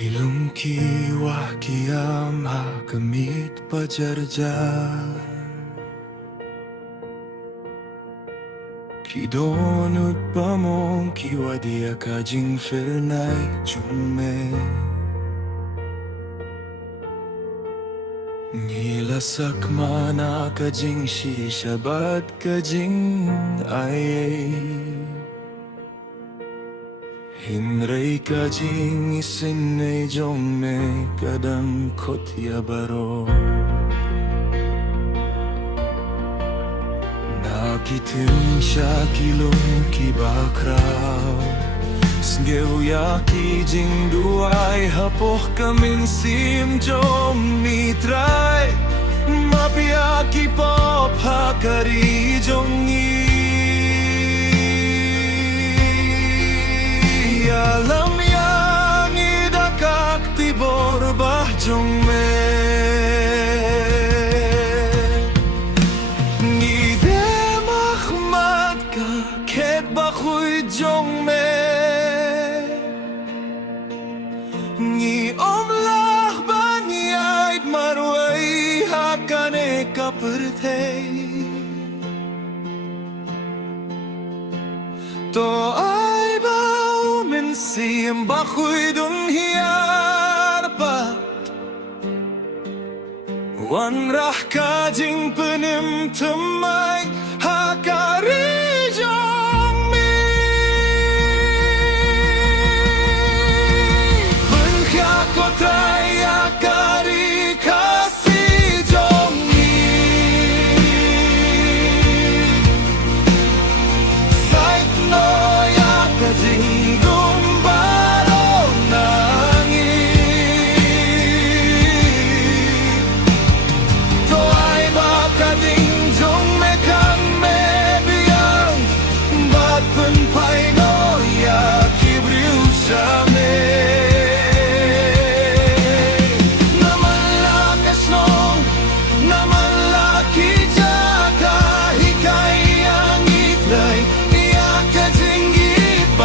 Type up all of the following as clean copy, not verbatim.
Kilum-kiwah kiam hakamit pajarja Kidonut pamong kiwadia kajing filnay chume Nilasak mana kajing shishabad kajing ay Hinray kajing isinay jong me kadang kotya baro Nakitim siya kilong kibakraw Sngeuya kijing duay hapoh kamin sim jong mitray Mapia kipop hakari jong alam yang idakak tibor bah jong me Ngide mahmad ka ket bakuy jong me Ngi omlah banyait marway hakane kapurtay To Siyem bako'y dun hiyarpat Wan rah kajing penim temay hakari jong mi Benkha kotay hakari kasih jong mi Sait no ya kajing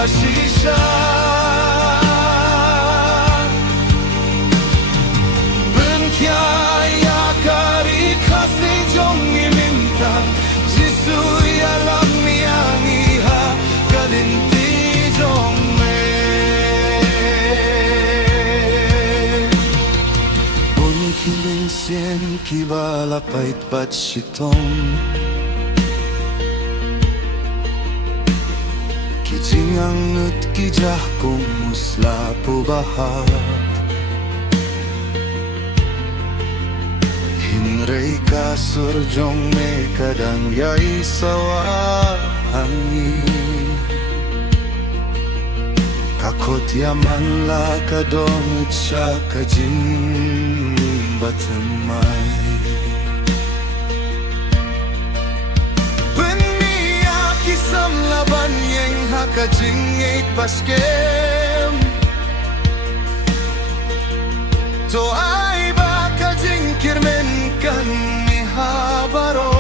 Shisha Benkya yakari kasih jong iminta Jisu yalam yang iha kalinti jong me Unkiling sien kibala pait bat shitong Kijingangut kijah kong musla po bahat Hinray ka surjong me kadang yay sawa hangi Kakot yaman la kadong siya kajin batamay Kisam laban yang hakajing eight baskem To ay ba kajing kirmen kan ni habaro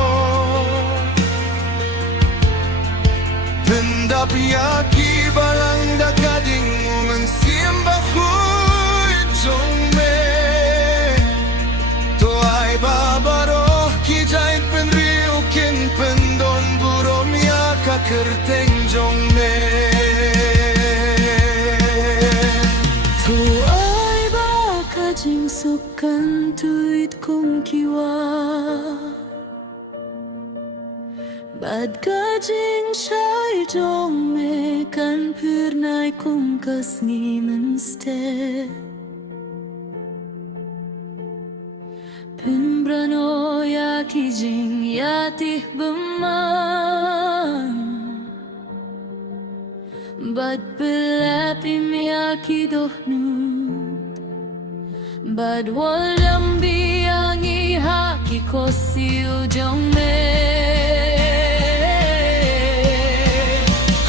Tendap yaki balang da kading ungan siemba huy jong me To ay ba baro kijait penriu kin pendon burom Kerteng jong me Tu ay ba kajing sukan tuit kong kiwa Bad kajing shay jong me kan purnay kong kasni menste Pimbrano ya kijing yatih beman Bad pelapim yaki dohnut Bad walam biyang ihaki kosiu jong me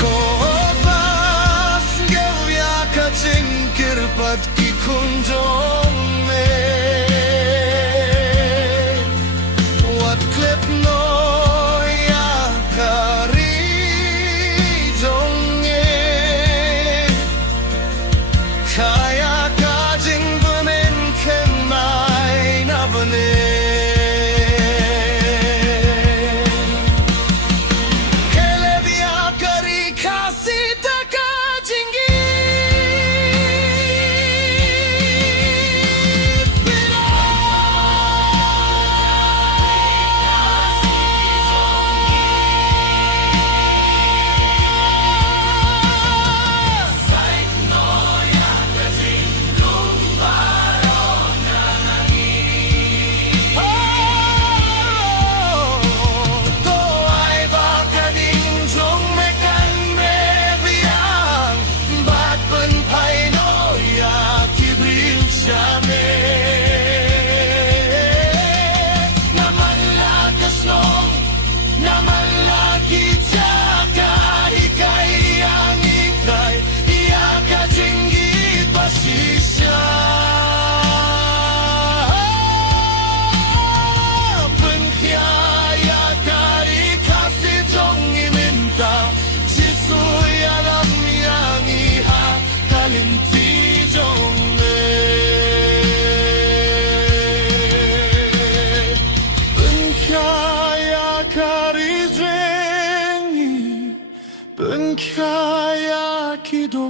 Ko bas gel ya kajing kirpat ki kunjong me Wat klep no ya kari Kaya ka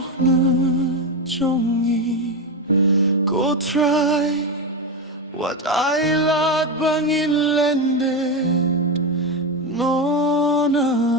없는 종이 Go try what I like bang in landed No, no